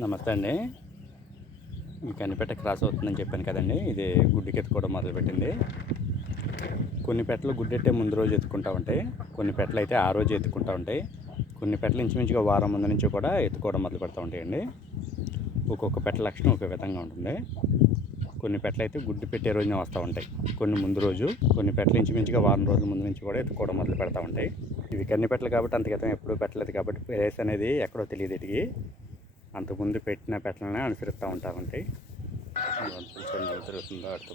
నమస్తే అండి. కనిపెట్ట క్రాస్ అవుతుందని చెప్పాను కదండి. ఇది గుడ్డుకి ఎత్తుకోవడం మొదలుపెట్టింది. కొన్ని పెట్టలు గుడ్డెట్టే ముందు రోజు ఎత్తుకుంటా ఉంటాయి. కొన్ని పెట్టలు అయితే ఆ రోజు ఎత్తుకుంటా ఉంటాయి. కొన్ని పెట్టలు ఇంచుమించుగా వారం ముందు నుంచి కూడా ఎత్తుకోవడం మొదలు పెడతా ఉంటాయండి. ఒక్కొక్క పెట్ట లక్షణం ఒక విధంగా ఉంటుంది. కొన్ని పెట్టలు అయితే గుడ్డు పెట్టే రోజునే వస్తూ ఉంటాయి. కొన్ని ముందు రోజు కొన్ని పెట్టలు ఇంచుమించుగా వారం రోజుల ముందు నుంచి కూడా ఎత్తుకోవడం మొదలు పెడతా ఉంటాయి. ఇవి కన్ని పెట్టలు కాబట్టి అంతగతం ఎప్పుడూ పెట్టలేదు కాబట్టి ప్లేస్ అనేది ఎక్కడో తెలియదు ఇటుకి. అంతకుముందు పెట్టిన పెట్టలనే అనుసరిస్తూ ఉంటా ఉంటాయి కొంచెం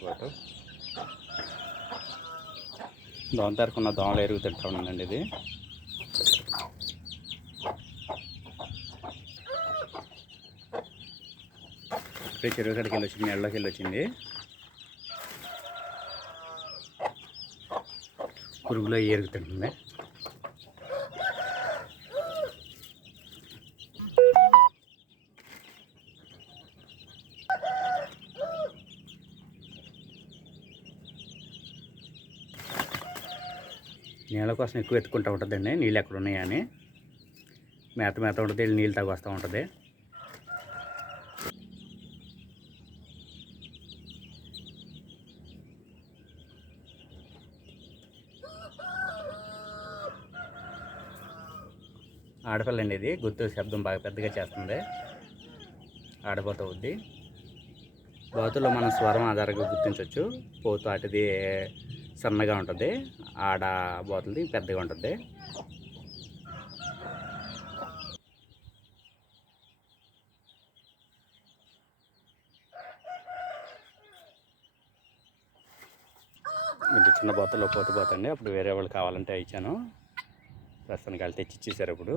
పాటు. దోమ తరకున్న దోమలు ఎరుగు తింటా ఉందండి ఇది. ఇప్పుడే చెరువు కడికి వెళ్ళి వచ్చింది నీళ్ళలోకి వెళ్ళి వచ్చింది. పురుగులో ఏరుగు కోసం ఎక్కువ ఎత్తుకుంటూ ఉంటుందండి. నీళ్ళు ఎక్కడ ఉన్నాయని మేత మేత ఉంటుంది వెళ్ళి నీళ్ళు తాగి వస్తూ ఉంటుంది. ఆడపిల్లండి ఇది. గుర్తు శబ్దం బాగా పెద్దగా చేస్తుంది. ఆడపోతూ ఉంది బాతుల్లో మనం స్వరం ఆధారంగా గుర్తించవచ్చు పోతు అటుది సన్నగా ఉంటుంది. ఆడ బాతులది పెద్దగా ఉంటుంది. ఇది చిన్న బోతలో పోతు పోతండి అప్పుడు వేరే వాళ్ళు కావాలంటే ఇచ్చాను. ప్రస్తుతానికి వాళ్ళు తెచ్చి ఇచ్చేసారు ఇప్పుడు.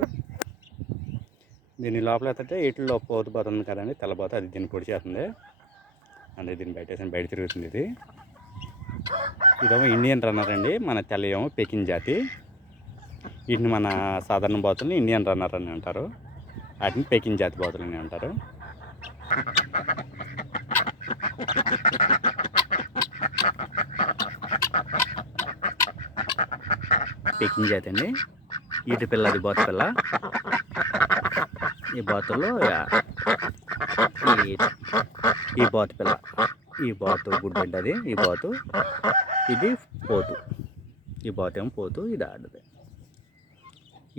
దీని లోపల అయితే వీటిలో పోతు పోతుంది కదండి తెల్లబోత అది దీన్ని పొడి చేస్తుంది. అంటే దీన్ని బయట బయట తిరుగుతుంది ఇది. ఇదేమో ఇండియన్ రన్నర్ అండి. మన తెల్ల పెకింగ్ పెకిన్ జాతి. వీటిని మన సాధారణ బాతుల్ని ఇండియన్ రన్నర్ అని అంటారు. వాటిని పెకిన్ జాతి బాతులు అని అంటారు. పెకిన్ జాతి అండి. ఈటి పిల్ల అది బాతు పిల్ల. ఈ బాతుల్లో ఈ ఈ బాతు పిల్ల. ఈ బాతు గుడ్డు అంటే అది ఈ బాతు. ఇది పోతు. ఈ బాతు ఏమో పోతు ఇది ఆడది.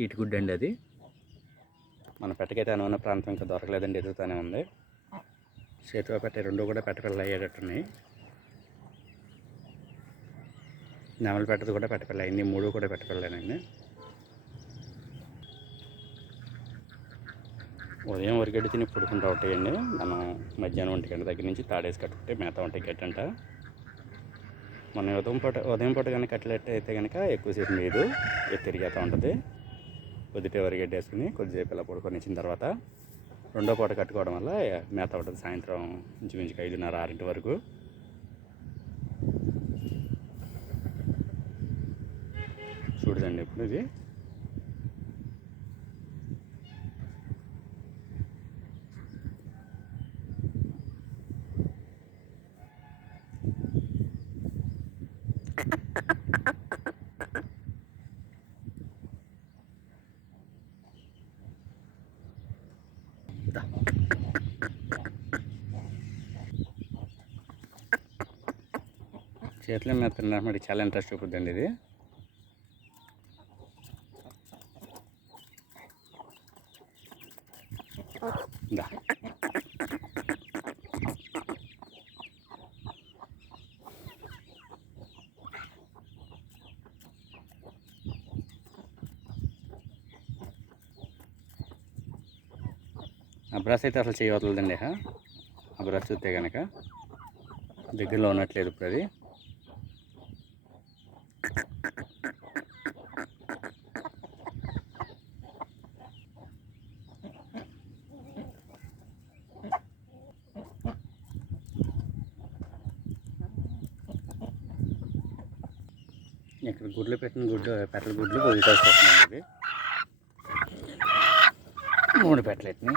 ఇటు గుడ్డు అండి అది. మన పెట్టకైతే అనుకున్న ప్రాంతం ఇంకా దొరకలేదండి ఎదుగుతూనే ఉంది. చేతిలో పెట్టే రెండు కూడా పెట్టపిల్ల అయ్యేటట్టున్నాయి. నెమలు పెట్టదు కూడా పెట్టపిల్ల అయింది మూడు కూడా పెట్టపిల్లనండి. ఉదయం వరిగడ్డి తిని పుడుకుంటూ ఉంటాయండి. మనం మధ్యాహ్నం ఒంటి గంట దగ్గర నుంచి తాడేసి కట్టుకుంటే మేత ఉంటాయి గట్టంట. మనం ఉదయం పూట ఉదయం పూట కనుక కట్టలెట్ అయితే కనుక ఎక్కువసేపు లేదు తిరిగేతూ ఉంటుంది. పొద్దుటే వరిగడ్డి వేసుకుని కొద్దిసేపు ఇలా పడుకొని ఇచ్చిన తర్వాత రెండో పూట కట్టుకోవడం వల్ల మేత ఉంటుంది సాయంత్రం ఇంచుమించుకు ఐదున్నర ఆరింటి వరకు. చూడదండి ఇప్పుడు ఇది. చేతిలో మీద తినడానికి చాలా ఇంట్రెస్ట్ చూపుద్దండి ఇది. ఆ బ్రష్ అయితే అసలు చేయవతలేదండి ఆ బ్రష్ చూస్తే కనుక దగ్గరలో ఉన్నట్లేదు ఇప్పుడు అది ఇక్కడ గుడ్లు పెట్టిన గుడ్డు పెట్టల గుడ్లు పొద్దు వస్తున్నాయి ఇది మూడు పెట్టలేటిని.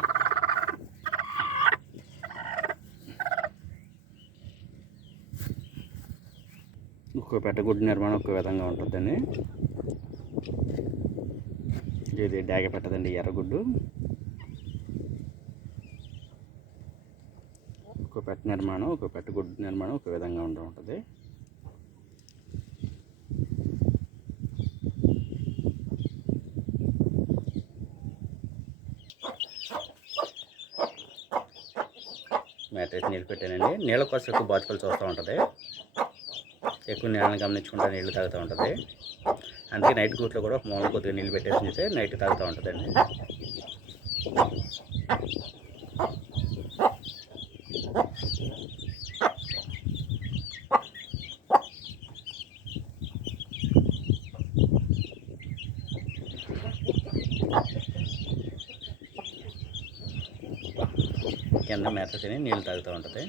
ఒక్కో పెట్టగుడ్డు నిర్మాణం ఒక్కో విధంగా ఉంటుందండి ఇది డాగ పెట్టదండి ఎర్రగుడ్డు ఒక పెట్ట నిర్మాణం ఒక పెట్ట గుడ్డు నిర్మాణం ఒక విధంగా ఉంటూ ఉంటుంది. మ్యాట్రెస్ నీళ్ళు పెట్టానండి. నీళ్ళ కోసం ఎక్కువ బాతుకలు చూస్తూ ఉంటుంది. ఎక్కువ నీళ్ళని గమనించుకుంటా నీళ్ళు తాగుతూ ఉంటుంది. అందుకే నైట్ గూట్లో కూడా మూల కొద్దిగా నీళ్ళు పెట్టేసి ఉంచితే నైట్ తాగుతూ ఉంటుందండి. కింద మేత తిని నీళ్ళు తాగుతూ ఉంటుంది.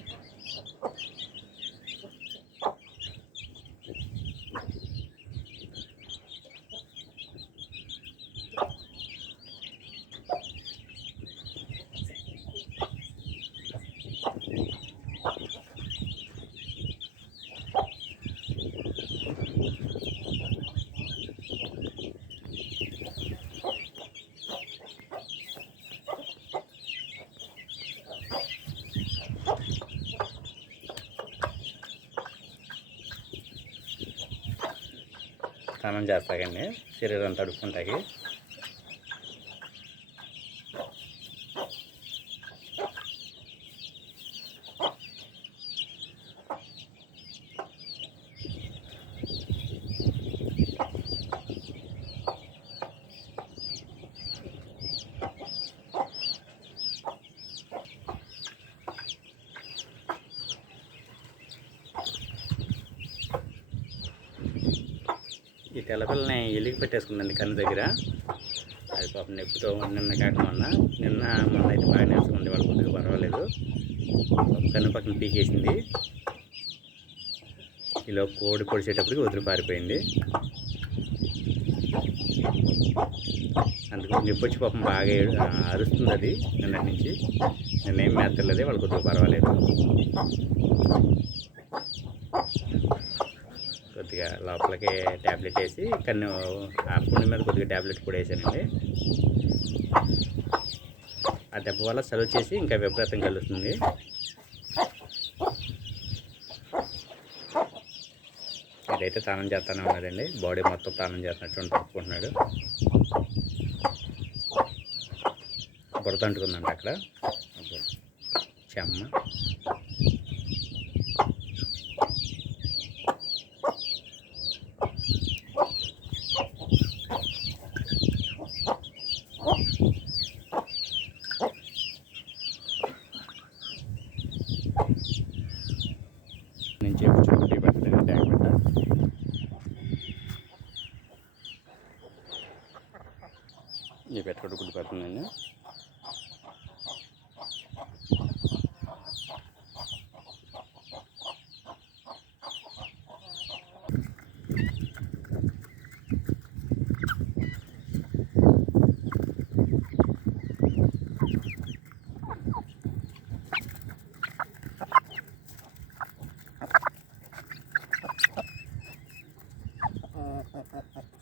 స్నానం చేస్తాకండి శరీరం తడుపుకుంటాయి తెల్లపిల్లని ఎలికి పెట్టేసుకుందండి కన్ను దగ్గర. అది పాపం నొప్పితో నిన్న కాక మొన్న. నిన్న మొన్న అయితే బాగా నేర్చుకుంది వాళ్ళ కొద్దిగా పర్వాలేదు. కన్ను పక్కన పీకేసింది. ఇలా కోడి పొడిచేటప్పటికి వదిలి పారిపోయింది. అందుకు నొప్పొచ్చి పాపం బాగా అరుస్తుంది అది నిన్నటి నుంచి. నిన్నేం మేత్తలేదు వాళ్ళ కొద్దిగా పర్వాలేదు. కొద్దిగా లోపలికి ట్యాబ్లెట్ వేసి కన్ను ఆ పుండి మీద కొద్దిగా ట్యాబ్లెట్ కూడా వేసానండి. ఆ దెబ్బ వల్ల సర్వ్ చేసి ఇంకా విపరీతం కలుస్తుంది. ఇదైతే తానం చేస్తానే ఉన్నాడండి బాడీ మొత్తం తానం చేస్తున్నట్టు అనుకుంటున్నాడు బురద అంటుకుందంట అక్కడ. చెమ్మ నుంచి చుట్టి పెట్టలేదు ట్యాగ్ పెట్ట ఈ పెట్టుకోడు గుడ్డు పెడుతుందండి దీని తల్లి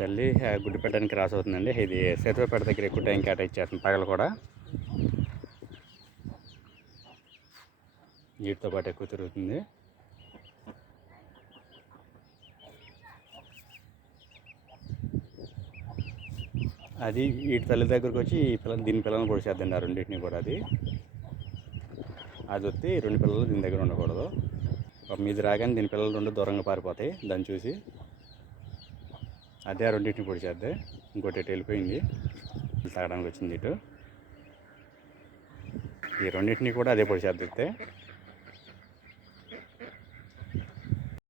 తల్లి. గుడ్డు పెట్టడానికి రాసి అవుతుందండి ఇది సేతుపేట దగ్గర ఎక్కువ టైం కేటాయించేస్తుంది పగలు కూడా. వీటితో పాటు ఎక్కువ తిరుగుతుంది. అది వీటి తల్లి దగ్గరకు వచ్చి ఈ పిల్లలు దీని పిల్లల్ని కూడా చేద్దండి. ఆ రెండింటిని కూడా అది. అది వచ్చి రెండు పిల్లలు దీని దగ్గర ఉండకూడదు. ఒక మీది రాగానే దీని పిల్లలు రెండు దూరంగా పారిపోతాయి. దాన్ని చూసి అదే రెండింటిని పొడి చేద్దే. ఇంకోటి ఇటు వెళ్ళిపోయింది. తాగడానికి వచ్చింది ఇటు. ఈ రెండింటిని కూడా అదే పొడి చేద్దితే